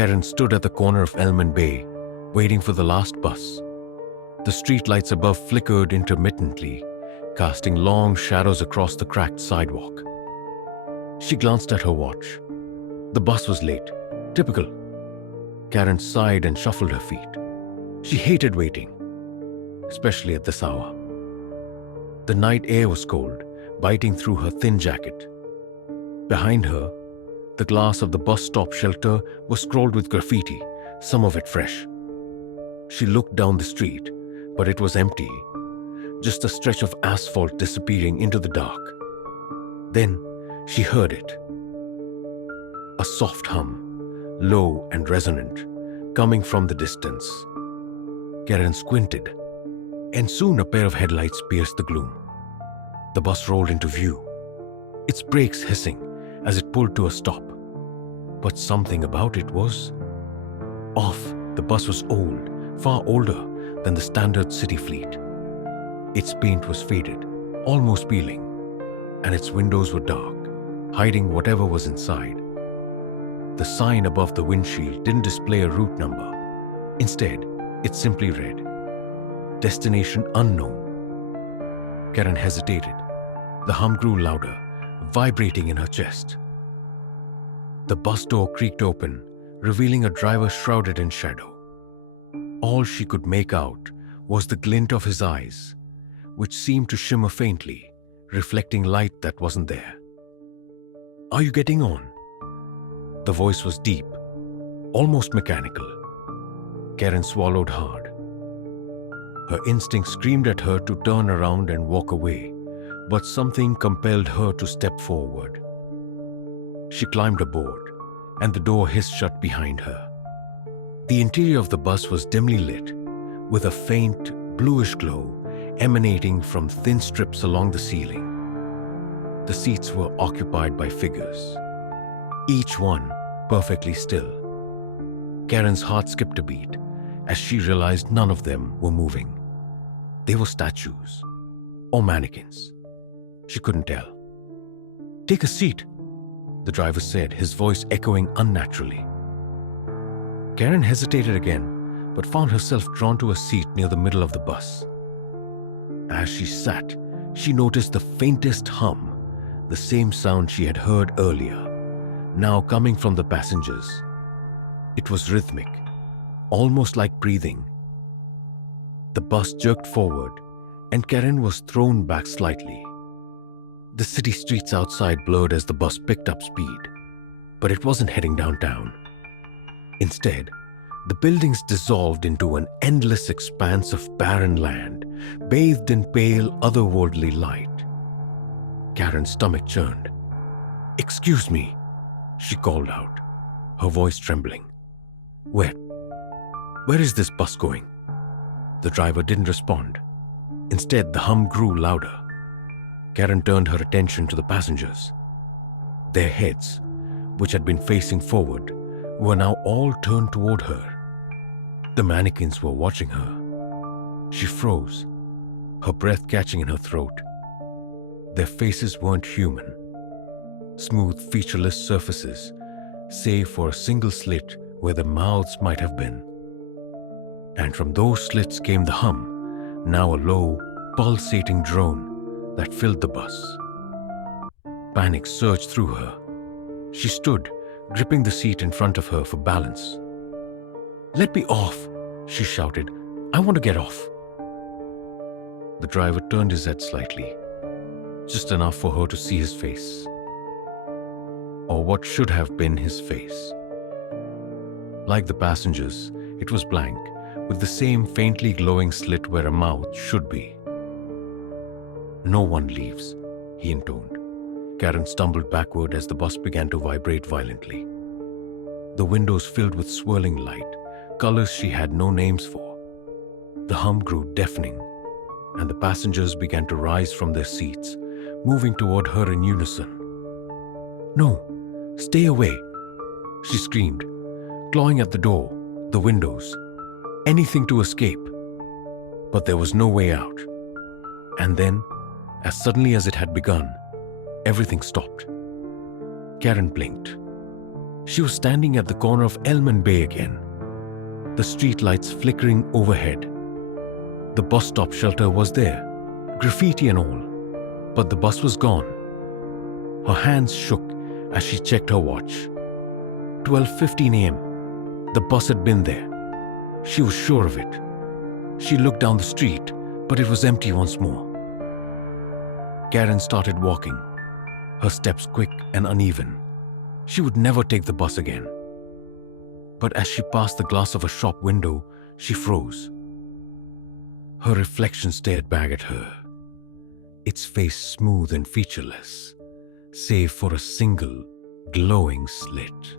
Karen stood at the corner of Elm and Bay, waiting for the last bus. The streetlights above flickered intermittently, casting long shadows across the cracked sidewalk. She glanced at her watch. The bus was late. Typical. Karen sighed and shuffled her feet. She hated waiting, especially at this hour. The night air was cold, biting through her thin jacket. Behind her, the glass of the bus stop shelter was scrawled with graffiti, some of it fresh. She looked down the street, but it was empty, just a stretch of asphalt disappearing into the dark. Then she heard it. A soft hum, low and resonant, coming from the distance. Karen squinted, and soon a pair of headlights pierced the gloom. The bus rolled into view, its brakes hissing as it pulled to a stop. But something about it was off. The bus was old, far older than the standard city fleet. Its paint was faded, almost peeling, and its windows were dark, hiding whatever was inside. The sign above the windshield didn't display a route number. Instead, it simply read, "Destination unknown." Karen hesitated. The hum grew louder, vibrating in her chest. The bus door creaked open, revealing a driver shrouded in shadow. All she could make out was the glint of his eyes, which seemed to shimmer faintly, reflecting light that wasn't there. "Are you getting on?" The voice was deep, almost mechanical. Karen swallowed hard. Her instinct screamed at her to turn around and walk away, but something compelled her to step forward. She climbed aboard, and the door hissed shut behind her. The interior of the bus was dimly lit, with a faint, bluish glow emanating from thin strips along the ceiling. The seats were occupied by figures, each one perfectly still. Karen's heart skipped a beat as she realized none of them were moving. They were statues or mannequins. She couldn't tell. "Take a seat," the driver said, his voice echoing unnaturally. Karen hesitated again, but found herself drawn to a seat near the middle of the bus. As she sat, she noticed the faintest hum, the same sound she had heard earlier, now coming from the passengers. It was rhythmic, almost like breathing. The bus jerked forward, and Karen was thrown back slightly. The city streets outside blurred as the bus picked up speed, but it wasn't heading downtown. Instead, the buildings dissolved into an endless expanse of barren land, bathed in pale, otherworldly light. Karen's stomach churned. "Excuse me," she called out, her voice trembling. Where is this bus going?" The driver didn't respond. Instead, the hum grew louder. Karen turned her attention to the passengers. Their heads, which had been facing forward, were now all turned toward her. The mannequins were watching her. She froze, her breath catching in her throat. Their faces weren't human. Smooth, featureless surfaces, save for a single slit where the mouths might have been. And from those slits came the hum, now a low, pulsating drone that filled the bus. Panic surged through her. She stood, gripping the seat in front of her for balance. "Let me off," she shouted. "I want to get off." The driver turned his head slightly, just enough for her to see his face. Or what should have been his face. Like the passengers, it was blank, with the same faintly glowing slit where a mouth should be. "No one leaves," he intoned. Karen stumbled backward as the bus began to vibrate violently. The windows filled with swirling light, colors she had no names for. The hum grew deafening, and the passengers began to rise from their seats, moving toward her in unison. "No, stay away," she screamed, clawing at the door, the windows, anything to escape. But there was no way out. And then, as suddenly as it had begun, everything stopped. Karen blinked. She was standing at the corner of Elman Bay again, the street lights flickering overhead. The bus stop shelter was there, graffiti and all, but the bus was gone. Her hands shook as she checked her watch. 12:15 a.m. The bus had been there. She was sure of it. She looked down the street, but it was empty once more. Karen started walking, her steps quick and uneven. She would never take the bus again. But as she passed the glass of a shop window, she froze. Her reflection stared back at her, its face smooth and featureless, save for a single glowing slit.